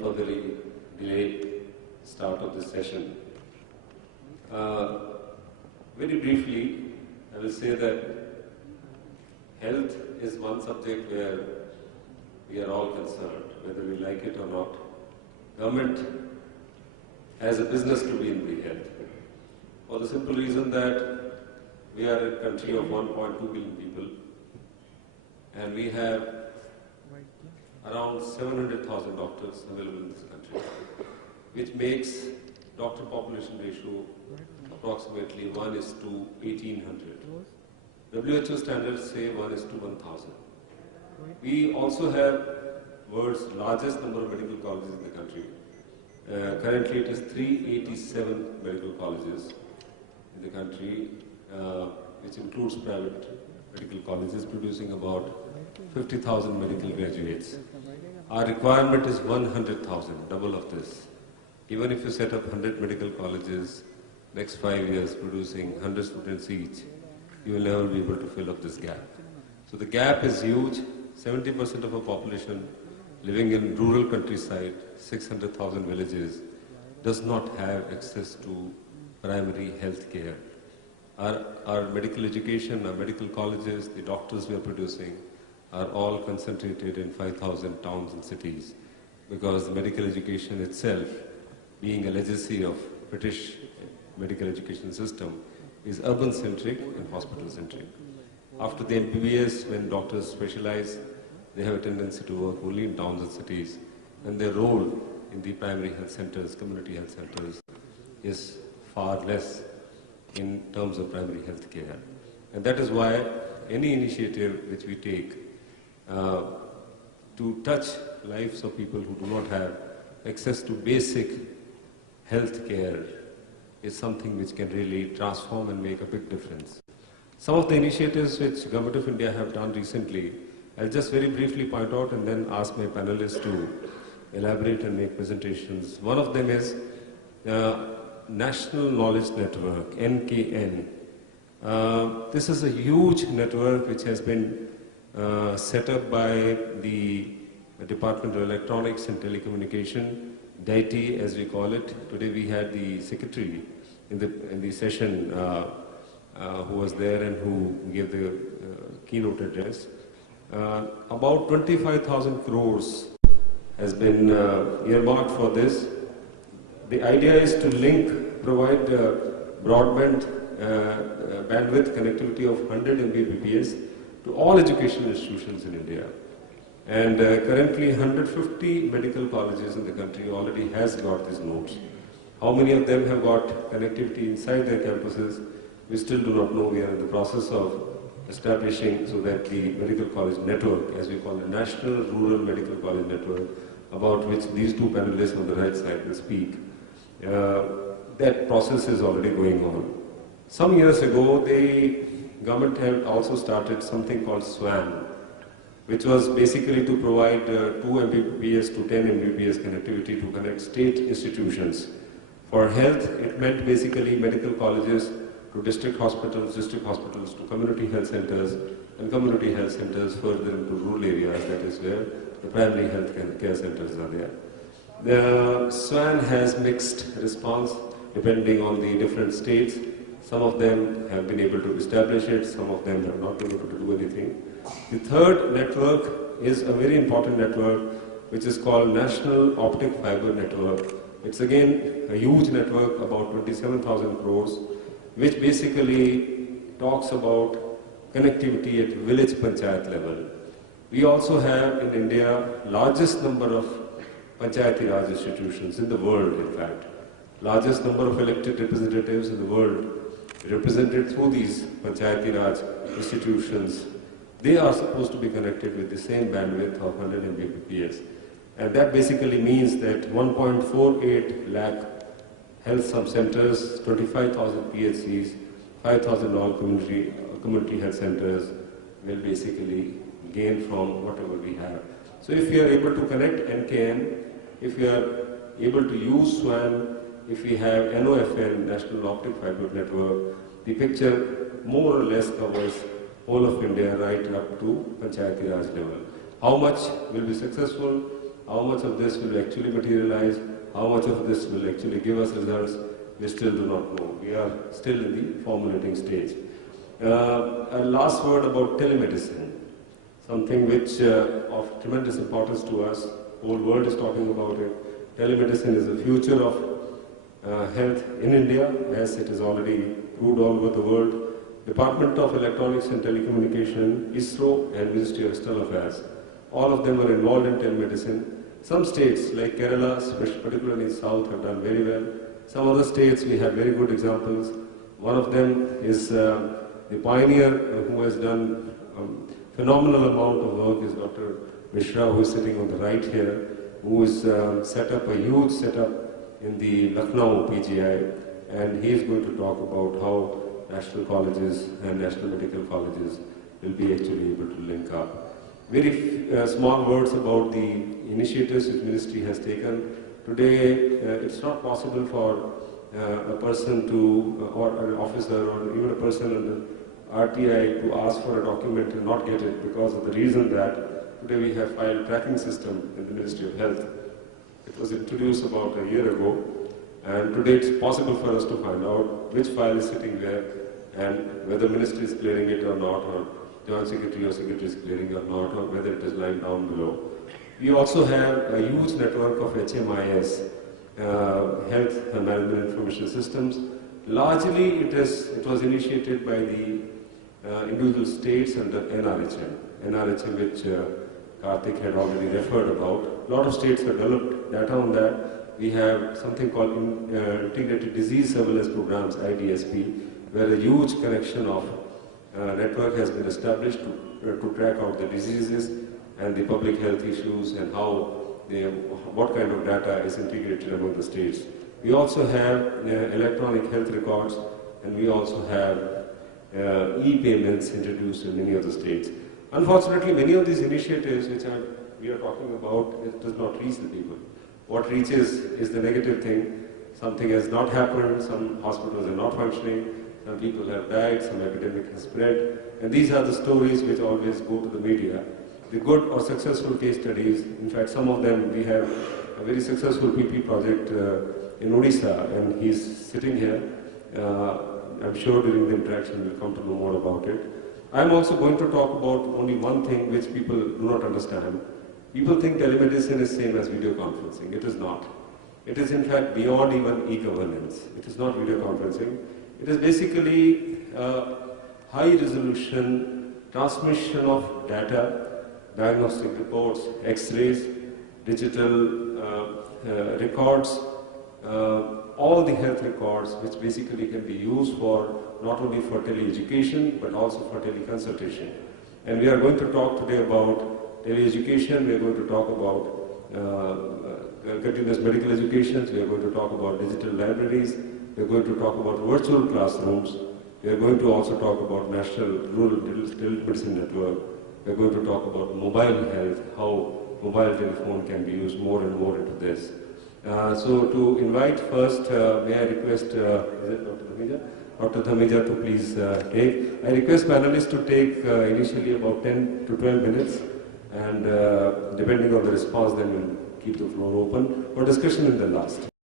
for the delayed start of this session. Very briefly, I will say that health is one subject where we are all concerned, whether we like it or not. Government has a business to be in the health, for the simple reason that we are a country of 1.2 billion people, and we have around 700,000 doctors available in this country, which makes doctor population ratio approximately 1:1800. WHO standards say 1:1000. We also have world's largest number of medical colleges in the country. Currently it is 387 medical colleges in the country, which includes private medical colleges, producing about 50,000 medical graduates. Our requirement is 100,000, double of this. Even if you set up 100 medical colleges, next 5 years producing 100 students each, you will never be able to fill up this gap. So the gap is huge. 70% of our population living in rural countryside, 600,000 villages, does not have access to primary health care. Our medical education, our medical colleges, the doctors we are producing are all concentrated in 5,000 towns and cities, because the medical education itself, being a legacy of British medical education system, is urban-centric and hospital-centric. After the MBBS, when doctors specialize, they have a tendency to work only in towns and cities, and their role in the primary health centers, community health centers, is far less in terms of primary health care. And that is why any initiative which we take to touch lives of people who do not have access to basic health care is something which can really transform and make a big difference. Some of the initiatives which Government of India have done recently, I'll just very briefly point out and then ask my panelists to elaborate and make presentations. One of them is National Knowledge Network, NKN. This is a huge network which has been set up by the Department of Electronics and Telecommunication, DITE as we call it. Today we had the secretary in the session who was there and who gave the keynote address. About 25,000 crores has been earmarked for this. The idea is to provide broadband bandwidth connectivity of 100 Mbps to all educational institutions in India. And currently 150 medical colleges in the country already has got these nodes. How many of them have got connectivity inside their campuses, we still do not know. We are in the process of establishing so that the medical college network, as we call the National Rural Medical College Network, about which these two panelists on the right side will speak, that process is already going on. Some years ago, the government had also started something called SWAN, which was basically to provide 2 Mbps to 10 Mbps connectivity to connect state institutions. For health, it meant basically medical colleges to district hospitals to community health centers, and community health centers further into rural areas, that is where the primary health care centers are there. The SWAN has mixed response depending on the different states. Some of them have been able to establish it, some of them have not been able to do anything. The third network is a very important network which is called National Optic Fiber Network. It's again a huge network, about 27,000 crores, which basically talks about connectivity at village panchayat level. We also have in India largest number of Panchayati Raj institutions in the world, in fact. Largest number of elected representatives in the world represented through these Panchayati Raj institutions. They are supposed to be connected with the same bandwidth of 100 Mbps. And that basically means that 1.48 lakh health sub-centers, 25,000 PHCs, 5,000 all community health centers will basically gain from whatever we have. So if we are able to connect NKN, if we are able to use SWAN, if we have NOFN, National Optic Fiber Network, the picture more or less covers whole of India right up to Panchayati Raj level. How much will be successful? How much of this will actually materialize? How much of this will actually give us results? We still do not know. We are still in the formulating stage. A last word about telemedicine, something which of tremendous importance to us. The whole world is talking about it. Telemedicine is the future of health in India, as it is already proved all over the world. Department of Electronics and Telecommunication, ISRO and Ministry of External Affairs, all of them are involved in telemedicine. Some states like Kerala, particularly in South, have done very well. Some other states we have very good examples. One of them is the pioneer who has done a phenomenal amount of work is Dr. Mishra, who is sitting on the right here, who has set up a huge setup in the Lucknow PGI, and he is going to talk about how national colleges and national medical colleges will be actually able to link up. Very small words about the initiatives which Ministry has taken. Today, it's not possible for a person to, or an officer, or even a person in the RTI to ask for a document and not get it because of the reason that today we have file tracking system in the Ministry of Health. It was introduced about a year ago, and today it's possible for us to find out which file is sitting where and whether Ministry is clearing it or not, or Joint Secretary or Secretary is clearing or not, or whether it is lying down below. We also have a huge network of HMIS, Health Management Information Systems. Largely it was initiated by the individual states under NRHM which Karthik had already referred about. A lot of states have developed data on that. We have something called Integrated Disease Surveillance Programs, IDSP, where a huge connection of network has been established to track out the diseases and the public health issues and what kind of data is integrated among the states. We also have electronic health records, and we also have e-payments introduced in many of the states. Unfortunately, many of these initiatives which we are talking about, it does not reach the people. What reaches is the negative thing. Something has not happened, some hospitals are not functioning, some people have died, some epidemic has spread, and these are the stories which always go to the media. The good or successful case studies, in fact some of them, we have a very successful PP project in Odisha, and he's sitting here. I'm sure during the interaction we'll come to know more about it. I'm also going to talk about only one thing which people do not understand. People think telemedicine is same as video conferencing. It is not. It is in fact beyond even e-governance. It is not video conferencing. It is basically high resolution transmission of data, diagnostic reports, X-rays, digital records, all the health records which basically can be used for not only for tele-education but also for tele-consultation. And we are going to talk today about tele-education, we are going to talk about continuous medical education, we are going to talk about digital libraries, we are going to talk about virtual classrooms, we are going to also talk about National Rural Telemedicine Network, we are going to talk about mobile health, how mobile telephone can be used more and more into this. So to invite first, may I request, is it Dr. Thameja? Dr. Thameja to please take. I request panelists to take initially about 10 to 12 minutes, and depending on the response then we'll keep the floor open for discussion in the last.